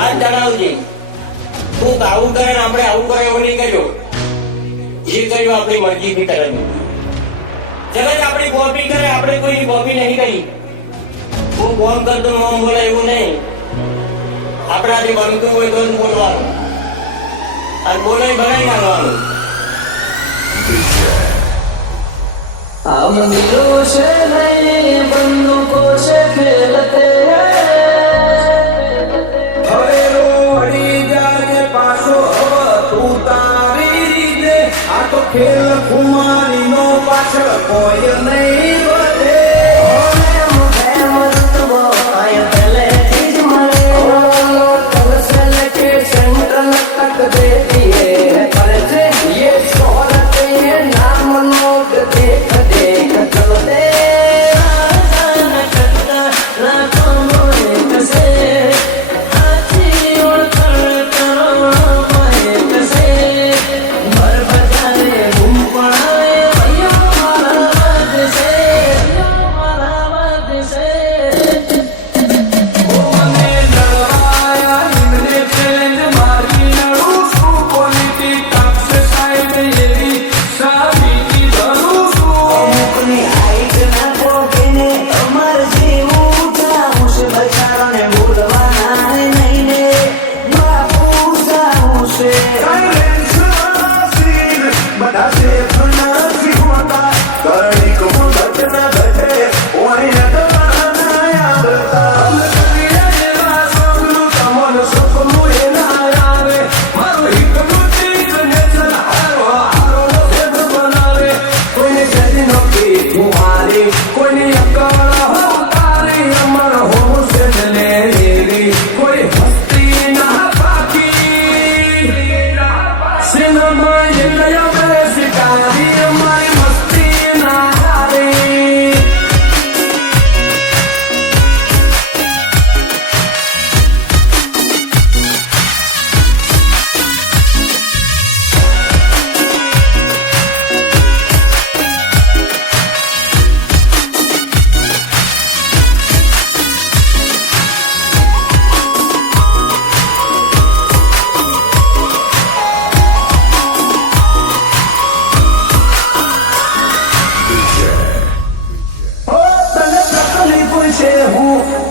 આ જણાવજે તું આવું કરે ને આપણે આવું કરે એવું નહીં કર્યો. જે કર્યું આપણી મરજીથી કરેલું. જગત આપણી કોપી કરે, આપણે કોઈની કોપી નહીં કરી. હું બોમ કરતો મોમ બોલે એવું નહીં. આપણાથી બનતું હોય તો જ બોલવાનું અને બોલે બનાવી નાખવાનું. हम दिलों से नहीं बंदूकों से खेलते हैं. હવેરો હળી જાય પાછો તું તારી રીતે. આ તો ખેલ કુમારીનો પાછળ કોઈ નહીં વધે.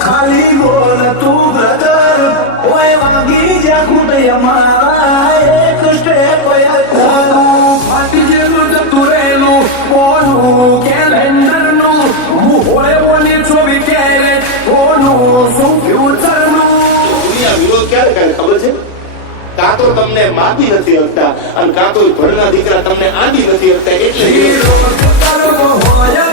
ખાલી બોલ તું બ્રધર. ઓય વાગી જા ખૂટે અમારા એક સ્ટેપ ફાટી જેલું જતું રહેલું કોનું કેલેન્ડરનું. હું હોય ઓની છોવી ક્યારે કોનું શું ફ્યુચરનું. દુનિયા વિરોધ ક્યારે કરે ખબર છે? કાં તો તમને માપી નથી શકતા અને કાં તો ઘરના દીકરા તમને આંડી નથી શકતા. એટલે હોય